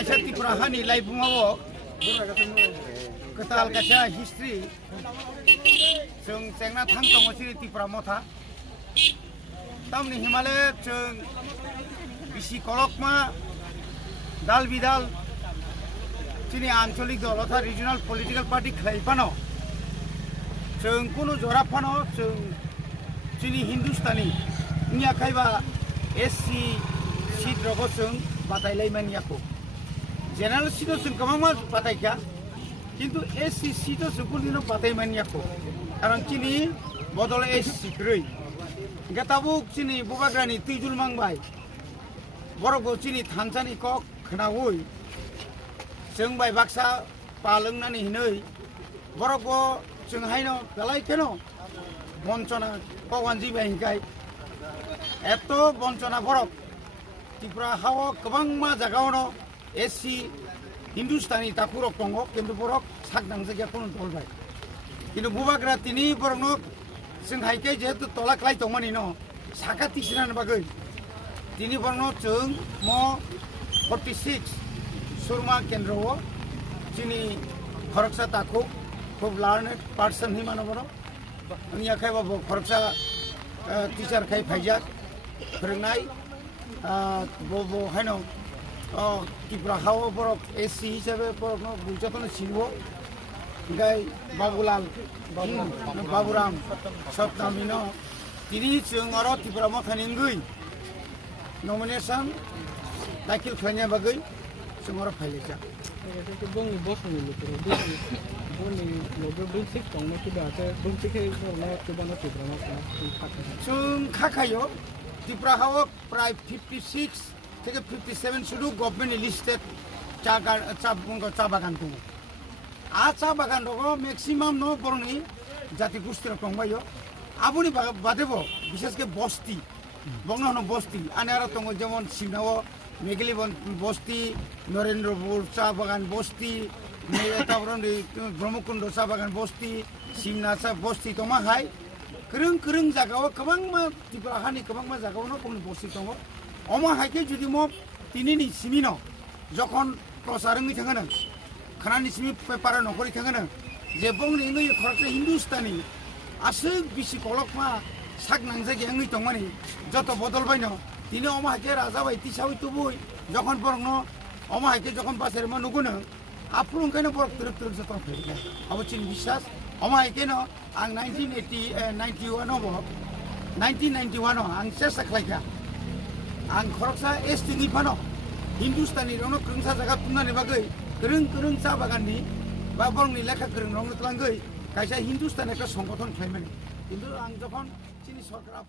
kaisa Tipra hani Laibumao ketal kaisa history जों जेंना थां दङ जेरै Tipra Motha tamni Himalaya जों bisi kolokma dal bidal chini আঞ্চলিক দল অর্থাৎ রিজিওনাল পলিটিক্যাল পার্টি খাইপানো जों কোনো জরাফানো जों chini Hindustani nya khaiba SC seat rogo जों बादायलायमानि याखौ जेनेरेल सीटआव जों गोबां बादायखा किन्तु SC सीटआव जों कुदिनो बादायमानि याखौ कारण chini बदल SC ग्रै गताबुक chini Bubagrani तुइजुल मांबाय बरगो chini थानसानि कक खनावै जों बाय बाक्सा पालोंनानै हिनै बरगो जों हायनो गलायखेनो बंचना कवानजि बायगाय एत बंचना बरक Tipra hawa गोबां जागावनो SC हिंदुस्तानी ताकुरक दङ किन्तु बरक सागदां जायगाखौनो दलबाय किन्तु बुबाग्रा तिनि बरनो जों हायके जेहेतु तला क्लाय दंमानि न साखाथि सिनानो बागै तिनि बरनो जों म 46 सुरमा केन्द्रआव जोंनि खरकसा ताखौ खूब लार्नेड पार्सन हि मानो बरो आंनि आखाइबाबो खरकसा टिचार खाय फायजाक फोरोंनाय बो हायनो Tipra hawa borok SC हिसाबै बरकनो बुजातनो सिनबो गाय Baburam सब नामिनो तिनि जों आरो Tipra Mothani ngै नमिनेशन दाखिल खालामनाय बागै जों आरो फाइलेजा Bung bos ni lu tu, bung ni logo bung sih tong nak kita ada bung sih ke orang kita nak Tipra nak जों खाखायो Tipra hawa प्राय 56 থেকে 57 শুধু গভর্নমেন্ট লিস্টেড চা বাগান দङ চা বাগান দङ মেক্সিমাম ন বরনি জাতি গোষ্ঠীর দंबायो আবুনি বাদেব বিশেষকে বস্তি বংনহন বস্তি আনে আর দङ যেমন সিমনাও মেঘলি বস্তি নরেন্দ্রপুর চা বাগান বস্তি তারপর ব্রহ্মকুণ্ড চা বাগান বস্তি সিমনা চা বস্তি দमा हाय गोरों गोरों जागाव गोबां Tipra हानि गोबां जागावनो गुबुन बस्ति दङ अमा हायके जुदि म तिनिनि सिमिनो जखन प्रसारंनि थाङोनो खानानि सिमि पेपार नखरि थाङोनो जे बंनि नै खरसे हिंदुस्तानी आसो बिसि कलकमा साग नांजागे आंनि दंमानि जत बदलबायनो तिनि अमा हायके राजा बाय तिसावै तुबुय जखन बरनो अमा हायके जखन बासेर मा नुगुनो आफुर ओंखायनो बर तुरुक तुरुक जतन फैबाय अबचिन বিশ্বাস अमा हायकेनो आं 1991 आं सेसा खालायखा आं खरकसा ST नि फानो हिंदुस्तानी रनो क्रंसा जागा तुमनानि बागै गोरों गोरों चा बागाननि बा बरंनि लेखा गोरों रनो तलांगै कायसा हिंदुस्तानी का संगठन खालामनानै किन्तु आं जखन चिनि सरकार